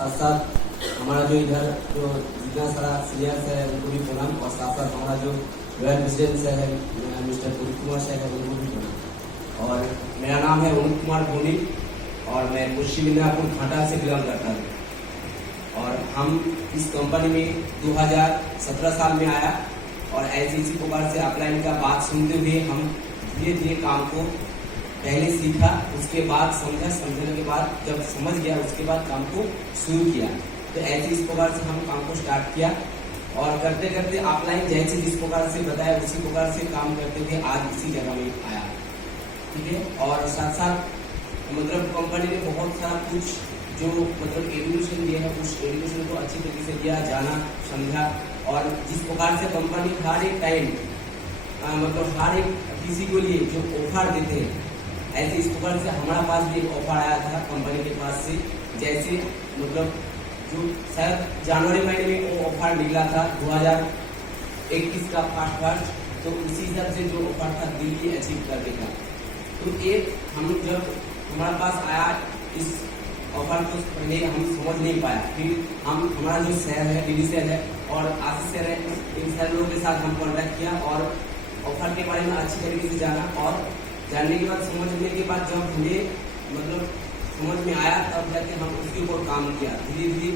साथ साथ हमारा जो इधर जो जितना सारा सीनियर्स है उनको भी प्रणाम, और साथ साथ हमारा जो वाइस प्रेसिडेंट है मिस्टर पुरी कुमार साहब है उनको भी प्रणाम। और मेरा नाम है अरुण कुमार धोनी और मैं पश्चिम मिदनापुर घाटा से बिलोंग करता हूँ। और हम इस कंपनी में 2017 साल में आया और ऐसे इसी प्रकार से अपलाइन का बात सुनते हुए हम धीरे धीरे काम को पहले सीखा, उसके बाद समझा, समझने के बाद जब समझ गया उसके बाद काम को शुरू किया। तो ऐसे इस प्रकार से हम काम को स्टार्ट किया और करते करते अपलाइन जैसे जिस प्रकार से बताया उसी प्रकार से काम करते हुए आज इसी जगह में आया। ठीक है। और साथ साथ मतलब कंपनी ने बहुत सारा कुछ जो मतलब एजुकेशन दिया है उस एजुकेशन को अच्छी तरीके से दिया, जाना समझा। और जिस प्रकार से कंपनी हर एक टाइम मतलब हर एक किसी को लिए जो ऑफर देते हैं, ऐसे इस प्रकार से हमारा पास भी एक ऑफर आया था कंपनी के पास से। जैसे मतलब जो शायद जनवरी महीने में वो ऑफर निकला था 2021 का फर्स्ट, तो उसी हिसाब से जो ऑफर था दिल्ली अचीव करने का। तो एक हम जब हमारे पास आया इस ऑफर को पहले हम समझ नहीं पाया, फिर हम हमारा जो शहर है दिल्ली शहर है और आशीष शहर है, इन सारे लोगों के साथ हम कॉन्टैक्ट किया और ऑफर के बारे में अच्छी तरीके से जाना। और जानने के बाद समझने के बाद जब हमें मतलब समझ में आया तब जाके हम उसके ऊपर काम किया। धीरे धीरे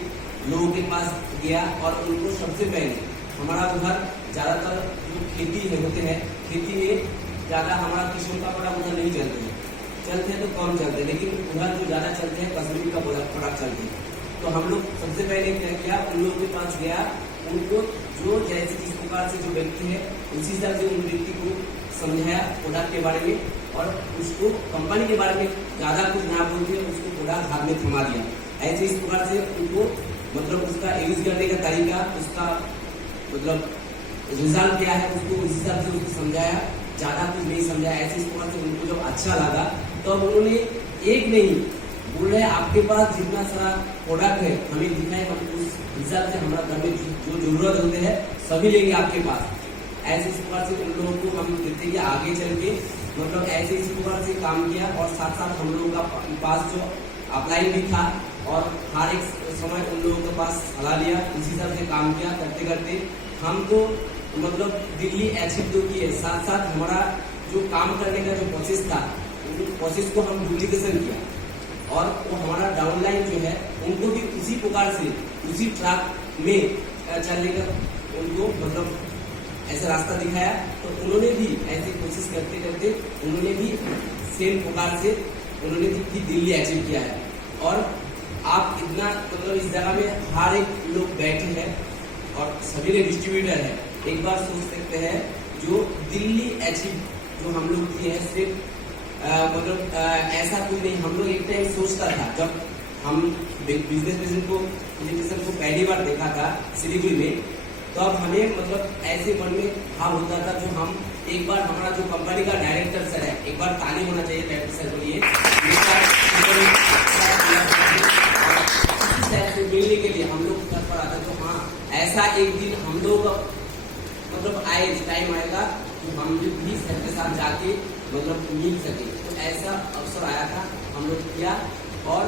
लोगों के पास गया और उनको सबसे पहले हमारा उधर ज़्यादातर जो खेती है होते हैं, खेती में ज़्यादा हमारा किस्म का प्रोडक्ट उधर नहीं चलते हैं तो कम चलते हैं, लेकिन उधर जो ज़्यादा चलते हैं कश्मीर का प्रोडक्ट चलते हैं। तो हम लोग सबसे पहले क्या किया, उन लोगों के पास गया, उनको जो जैसे जिस प्रकार से जो व्यक्ति है उसी हिसाब से उन व्यक्ति को समझाया प्रोडक्ट के बारे में और उसको कंपनी के बारे में ज़्यादा कुछ ना बोल के उसको प्रोडक्ट हाथ में थमा दिया। ऐसे इस प्रकार से उनको मतलब उसका यूज करने का तरीका, उसका मतलब रिजल्ट क्या है उसको उस हिसाब से उसको समझाया, ज़्यादा कुछ नहीं समझाया। ऐसे इस प्रकार से उनको जब अच्छा लगा तो उन्होंने एक नहीं बोल रहे आपके पास जितना सारा प्रोडक्ट है हमें दिखाए, हम उस हिसाब से हमारा घर में जो जरूरत होते हैं सभी लेंगे आपके पास। ऐसे इस प्रकार से उन लोगों को हम देखते कि आगे चल के मतलब ऐसे इस प्रकार से काम किया। और साथ साथ हम लोगों का पास जो अपलाइन भी था और हर एक समय उन लोगों के पास सलाह लिया, इसी हिसाब से काम किया। करते करते हम तो मतलब दिल्ली अचीव तो किए, साथ साथ हमारा जो काम करने का जो प्रोसेस था प्रोसेस को हम डुप्लीकेशन किया और वो हमारा डाउनलाइन जो है उनको भी उसी प्रकार से उसी ट्रैक में चलने का उनको मतलब ऐसा रास्ता दिखाया। तो उन्होंने भी ऐसे कोशिश करते करते उन्होंने भी सेम प्रकार से उन्होंने भी दिल्ली अचीव किया है। और आप इतना मतलब इस जगह में हर एक लोग बैठे हैं और सभी ने डिस्ट्रीब्यूटर है। एक बार सोच सकते हैं जो दिल्ली अचीव जो हम लोग किए हैं सिर्फ मतलब ऐसा कुछ नहीं। हम लोग एक टाइम सोचता था जब हम बिजनेस प्रेजेंटेशन को पहली बार देखा था सिलीगुड़ी में, तो अब हमें मतलब ऐसे मन में भाव होता था जो हम एक बार हमारा जो कंपनी का डायरेक्टर सर है, एक बार ताली होना चाहिए डायरेक्टर सर के लिए से मिलने के लिए हम लोग घर पर आता। तो हाँ ऐसा एक दिन हम लोग मतलब आए टाइम आएगा तो हम भी सर के साथ जाके मतलब मिल सके। तो ऐसा अवसर आया था, हम लोग किया। और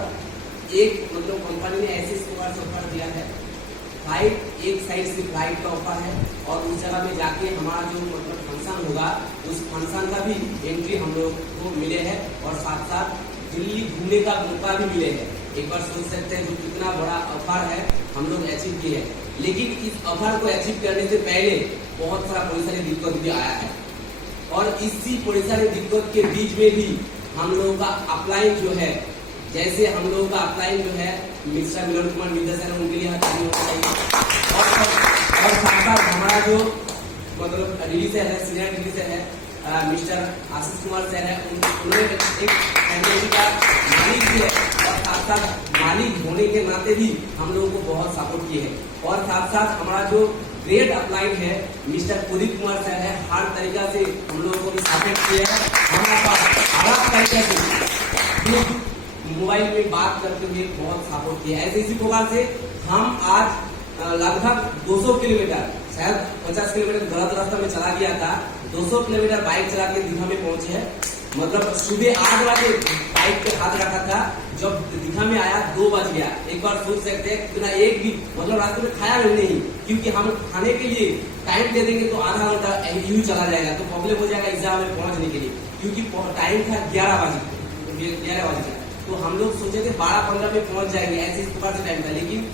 एक मतलब कंपनी ने ऐसे प्रकार से ऑफर दिया है, फ्लाइट एक साइड से फ्लाइट का ऑफर है और उस जगह में जाके हमारा जो मतलब फंक्शन होगा उस फंक्शन का भी एंट्री हम लोग को मिले हैं और साथ साथ दिल्ली घूमने का मौका भी मिले हैं। एक बार सोच सकते हैं जो कितना बड़ा ऑफर है हम लोग अचीव किए हैं। लेकिन इस ऑफर को अचीव करने से पहले बहुत सारा परेशानी दिक्कत भी आया है और इसी परेशानी दिक्कत के बीच में भी हम लोगों का अपलाइन जो है, जैसे हम लोगों का अपलाइन जो है मिस्टर मिलन कुमार मिर्जा सर उनके लिए ताली होना चाहिए। और साथ साथ हमारा जो मतलब दिल्ली से है सीनियर दिल्ली से है मिस्टर आशीष कुमार सर है, उन्होंने एक फैमिली का मालिक भी है और साथ साथ मालिक होने के नाते भी हम लोगों को बहुत सपोर्ट किए हैं। और साथ साथ हमारा जो ग्रेट अपलाइन है मिस्टर पुरी कुमार सर है, हर तरीका से हम लोगों को भी सपोर्ट किए हैं। हमारे पास अलग तरीके से मोबाइल में बात करते हुए बहुत सपोर्ट किया। ऐसे इसी प्रकार से हम आज लगभग 200 किलोमीटर, शायद 50 किलोमीटर गलत रास्ता में चला गया था, 200 किलोमीटर बाइक चला के दीघा में पहुंचे हैं। मतलब सुबह 8 बजे बाइक पे हाथ रखा था, जब दिखा में आया 2 बज गया। एक बार सोच सकते हैं कितना एक भी मतलब रास्ते में खाया भी नहीं, क्योंकि हम खाने के लिए टाइम दे देंगे तो आधा घंटा यूं चला जाएगा, तो प्रॉब्लम हो जाएगा एग्जाम में पहुंचने के लिए, क्योंकि टाइम था 11 बजे। तो हम लोग सोचे थे 12-15 में पहुंच जाएंगे, ऐसे इस प्रकार से टाइम था। लेकिन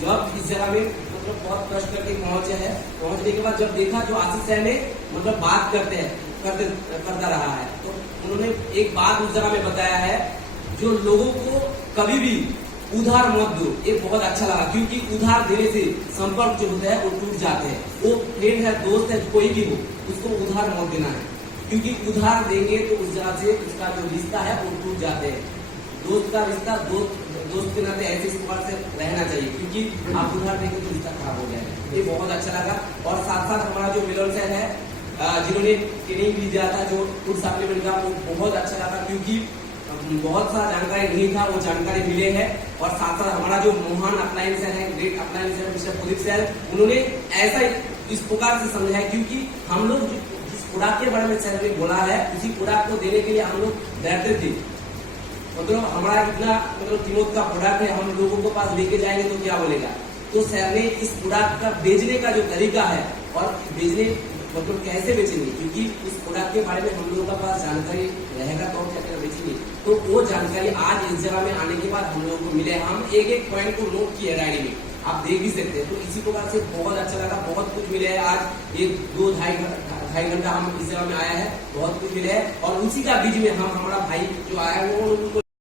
जब इस जगह में मतलब बहुत कष्ट करके पहुंचे हैं, पहुंचने के बाद जब देखा जो आशीष सर ने मतलब बात करता रहा है, तो उन्होंने एक बात उस जगह में बताया है, जो लोगों को कभी भी उधार मत दो। ये बहुत अच्छा लगा, क्योंकि उधार देने से संपर्क जो होता है वो टूट जाते हैं। वो फ्रेंड है, दोस्त है, कोई भी हो, उसको उधार मत देना है, क्योंकि उधार देंगे तो उस जगह से उसका जो रिश्ता है वो टूट जाते हैं। दोस्त का रिश्ता दोस्त के नाते ऐसे इस प्रकार से रहना चाहिए, क्योंकि आप उधार देंगे तो रिश्ता खराब हो जाएगा। ये बहुत अच्छा लगा। और साथ साथ हमारा जो मिलन सर है, जिन्होंने ट्रेनिंग भी दिया था जो फूड सप्लीमेंट का, वो बहुत अच्छा लगा, क्योंकि बहुत सारा जानकारी नहीं था, वो जानकारी मिले है। और साथ साथ हमारा जो मोहन अप्लायंस है, ग्रेट अप्लायंस है, मिस्टर प्रदीप सर, उन्होंने ऐसा इस प्रकार से समझाया, क्योंकि हम लोग जिस प्रोडक्ट के बारे में सर ने बोला है, उसी प्रोडक्ट को देने के लिए हम लोग डरते थे। मतलब हमारा इतना मतलब कीमत का प्रोडक्ट है, हम लोगों के पास लेके जाएंगे तो क्या बोलेगा। तो सर ने इस प्रोडक्ट का बेचने का जो तरीका है और बेचने मतलब कैसे बेचेंगे, क्योंकि इस प्रोडक्ट के बारे में हम लोगों के पास जानकारी रहेगा तो क्या बेचेंगे, तो वो जानकारी आज इस जगह में आने के बाद हम लोगों को मिले। हम एक पॉइंट को नोट किए डायरी में, आप देख भी सकते हैं। तो इसी प्रकार से बहुत अच्छा लगा, बहुत कुछ मिले है। आज 1-2-2.5 घंटा हम इस जगह में आया है, बहुत कुछ मिले है। और उसी का बीच में हम हमारा भाई जो आया है वो उनको